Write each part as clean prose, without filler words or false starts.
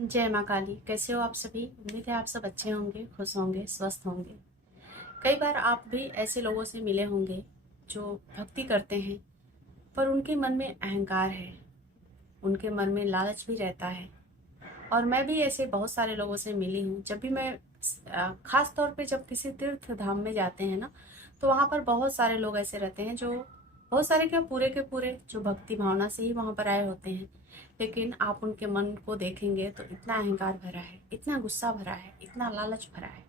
जय माँ काली। कैसे हो आप सभी? उम्मीद है आप सब अच्छे होंगे, खुश होंगे, स्वस्थ होंगे। कई बार आप भी ऐसे लोगों से मिले होंगे जो भक्ति करते हैं, पर उनके मन में अहंकार है, उनके मन में लालच भी रहता है। और मैं भी ऐसे बहुत सारे लोगों से मिली हूँ। जब भी मैं खास तौर पे जब किसी तीर्थ धाम में जाते हैं ना, तो वहाँ पर बहुत सारे लोग ऐसे रहते हैं जो बहुत सारे क्या, पूरे के पूरे जो भक्ति भावना से ही वहाँ पर आए होते हैं। लेकिन आप उनके मन को देखेंगे तो इतना अहंकार भरा है, इतना गुस्सा भरा है, इतना लालच भरा है।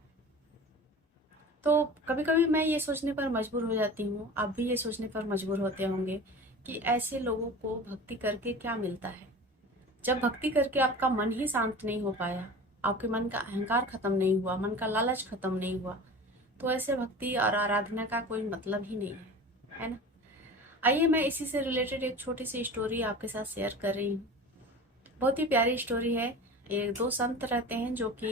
तो कभी कभी मैं ये सोचने पर मजबूर हो जाती हूँ, आप भी ये सोचने पर मजबूर होते होंगे कि ऐसे लोगों को भक्ति करके क्या मिलता है। जब भक्ति करके आपका मन ही शांत नहीं हो पाया, आपके मन का अहंकार खत्म नहीं हुआ, मन का लालच खत्म नहीं हुआ, तो ऐसे भक्ति और आराधना का कोई मतलब ही नहीं है ना। आइए मैं इसी से रिलेटेड एक छोटी सी स्टोरी आपके साथ शेयर कर रही हूँ। बहुत ही प्यारी स्टोरी है। ये दो संत रहते हैं जो कि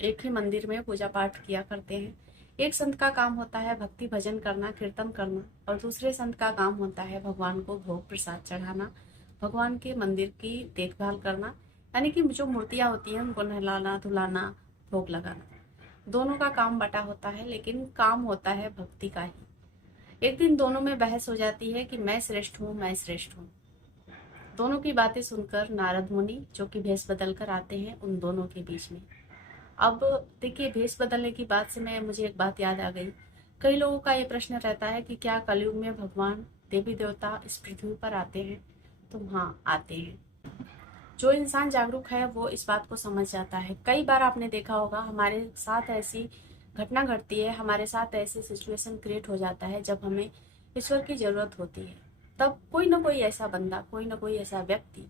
एक ही मंदिर में पूजा पाठ किया करते हैं। एक संत का काम होता है भक्ति भजन करना, कीर्तन करना, और दूसरे संत का काम होता है भगवान को भोग प्रसाद चढ़ाना, भगवान के मंदिर की देखभाल करना, यानी कि जो मूर्तियां होती हैं उनको नहलाना धुलाना, भोग लगाना। दोनों का काम बटा होता है, लेकिन काम होता है भक्ति का ही। एक दिन दोनों में बहस हो जाती है कि मैं श्रेष्ठ हूँ, मैं श्रेष्ठ हूँ। दोनों की बातें सुनकर नारद मुनि जो कि भेष बदल कर आते हैं उन दोनों के बीच में। अब देखिए, भेष बदलने की बात से मैं मुझे एक बात याद आ गई। कई लोगों का ये प्रश्न रहता है कि क्या कलयुग में भगवान देवी देवता इस पृथ्वी पर आते हैं? तो हाँ, आते हैं। जो इंसान जागरूक है वो इस बात को समझ जाता है। कई बार आपने देखा होगा हमारे साथ ऐसी घटना घटती है, हमारे साथ ऐसी सिचुएशन क्रिएट हो जाता है जब हमें ईश्वर की जरूरत होती है। तब कोई ना कोई ऐसा बंदा, कोई ना कोई ऐसा व्यक्ति,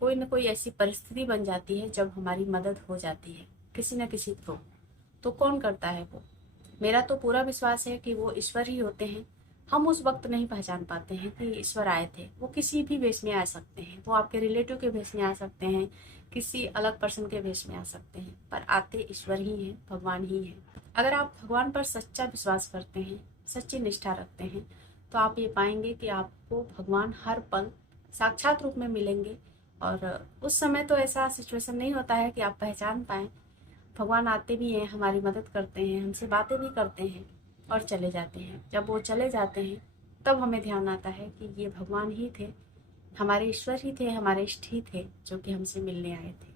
कोई ना कोई ऐसी परिस्थिति बन जाती है जब हमारी मदद हो जाती है किसी न किसी थ्रू। तो कौन करता है वो? मेरा तो पूरा विश्वास है कि वो ईश्वर ही होते हैं। हम उस वक्त नहीं पहचान पाते हैं कि ईश्वर आए थे। वो किसी भी वेश में आ सकते हैं, वो आपके रिलेटिव के वेश में आ सकते हैं, किसी अलग पर्सन के वेश में आ सकते हैं, पर आते ईश्वर ही हैं, भगवान ही हैं। अगर आप भगवान पर सच्चा विश्वास करते हैं, सच्ची निष्ठा रखते हैं, तो आप ये पाएंगे कि आपको भगवान हर पल साक्षात रूप में मिलेंगे। और उस समय तो ऐसा सिचुएशन नहीं होता है कि आप पहचान पाएं। भगवान आते भी हैं, हमारी मदद करते हैं, हमसे बातें भी करते हैं और चले जाते हैं। जब वो चले जाते हैं तब हमें ध्यान आता है कि ये भगवान ही थे, हमारे ईश्वर ही थे, हमारे इष्ट ही थे जो कि हमसे मिलने आए थे।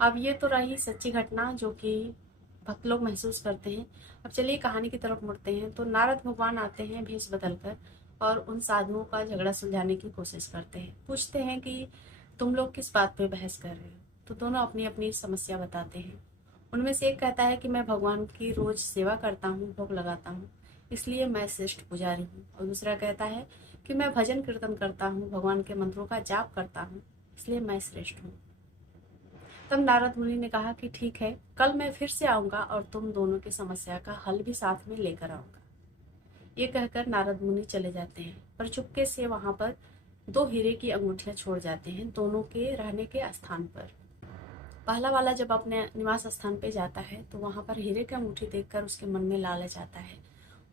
अब ये तो रही सच्ची घटना जो कि भक्त लोग महसूस करते हैं। अब चलिए कहानी की तरफ मुड़ते हैं। तो नारद भगवान आते हैं भेष बदलकर और उन साधुओं का झगड़ा सुलझाने की कोशिश करते हैं। पूछते हैं कि तुम लोग किस बात पे बहस कर रहे हो? तो दोनों अपनी अपनी समस्या बताते हैं। उनमें से एक कहता है कि मैं भगवान की रोज सेवा करता हूँ, भोग लगाता हूँ, इसलिए मैं श्रेष्ठ पुजारी हूँ। और दूसरा कहता है कि मैं भजन कीर्तन करता हूँ, भगवान के मंत्रों का जाप करता हूँ, इसलिए मैं श्रेष्ठ हूँ। तब नारद मुनि ने कहा कि ठीक है, कल मैं फिर से आऊंगा और तुम दोनों की समस्या का हल भी साथ में लेकर आऊंगा। ये कहकर नारद मुनि चले जाते हैं, पर चुपके से वहां पर दो हीरे की अंगूठियां छोड़ जाते हैं दोनों के रहने के स्थान पर। पहला वाला जब अपने निवास स्थान पे जाता है तो वहां पर हीरे की अंगूठी देखकर उसके मन में लालच आता है।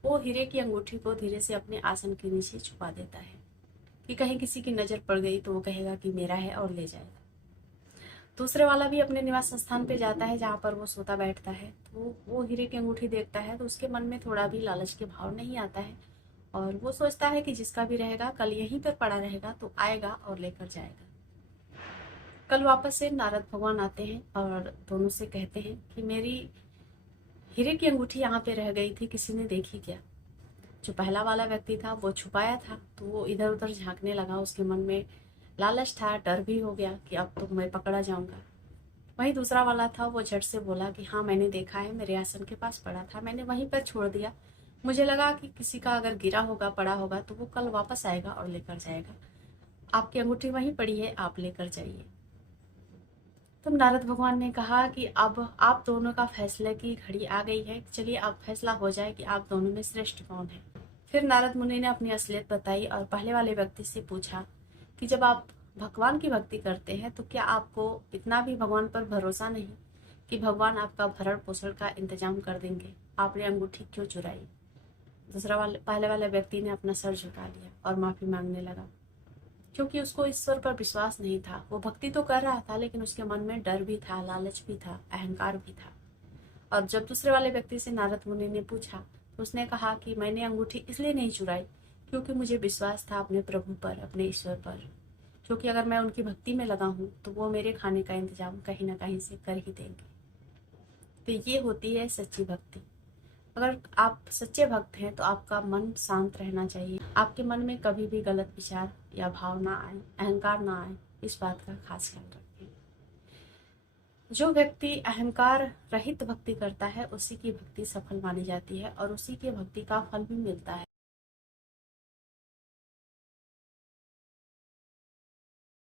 वो हीरे की अंगूठी को धीरे से अपने आसन के नीचे छुपा देता है कि कहीं किसी की नजर पड़ गई तो वो कहेगा कि मेरा है और ले जाएगा। दूसरे वाला भी अपने निवास स्थान पे जाता है जहाँ पर वो सोता बैठता है। तो वो हीरे की अंगूठी देखता है तो उसके मन में थोड़ा भी लालच के भाव नहीं आता है, और वो सोचता है कि जिसका भी रहेगा कल यहीं पर पड़ा रहेगा तो आएगा और लेकर जाएगा। कल वापस से नारद भगवान आते हैं और दोनों से कहते हैं कि मेरी हीरे की अंगूठी यहाँ पे रह गई थी, किसी ने देखी क्या? जो पहला वाला व्यक्ति था वो छुपाया था, तो वो इधर उधर झांकने लगा। उसके मन में लालच था, डर भी हो गया कि अब तो मैं पकड़ा जाऊंगा। वहीं दूसरा वाला था वो झट से बोला कि हाँ मैंने देखा है, मेरे आसन के पास पड़ा था, मैंने वहीं पर छोड़ दिया। मुझे लगा कि किसी का अगर गिरा होगा, पड़ा होगा, तो वो कल वापस आएगा और लेकर जाएगा। आपकी अंगूठी वहीं पड़ी है, आप लेकर जाइए। तो नारद भगवान ने कहा कि अब आप दोनों का फैसले की घड़ी आ गई है, चलिए अब फैसला हो जाए कि आप दोनों में श्रेष्ठ कौन है। फिर नारद मुनि ने अपनी असलियत बताई और पहले वाले व्यक्ति से पूछा कि जब आप भगवान की भक्ति करते हैं तो क्या आपको इतना भी भगवान पर भरोसा नहीं कि भगवान आपका भरण पोषण का इंतजाम कर देंगे? आपने अंगूठी क्यों चुराई? पहले वाले व्यक्ति ने अपना सर झुका लिया और माफी मांगने लगा। क्योंकि उसको ईश्वर पर विश्वास नहीं था। वो भक्ति तो कर रहा था, लेकिन उसके मन में डर भी था, लालच भी था, अहंकार भी था। और जब दूसरे वाले व्यक्ति से नारद मुनि ने पूछा, तो उसने कहा कि मैंने अंगूठी इसलिए नहीं चुराई क्योंकि मुझे विश्वास था अपने प्रभु पर, अपने ईश्वर पर, क्योंकि अगर मैं उनकी भक्ति में लगा हूँ तो वो मेरे खाने का इंतजाम कहीं ना कहीं से कर ही देंगे। तो ये होती है सच्ची भक्ति। अगर आप सच्चे भक्त हैं तो आपका मन शांत रहना चाहिए। आपके मन में कभी भी गलत विचार या भाव ना आए, अहंकार ना आए, इस बात का खास ख्याल रखें। जो व्यक्ति अहंकार रहित भक्ति करता है, उसी की भक्ति सफल मानी जाती है और उसी की भक्ति का फल भी मिलता है।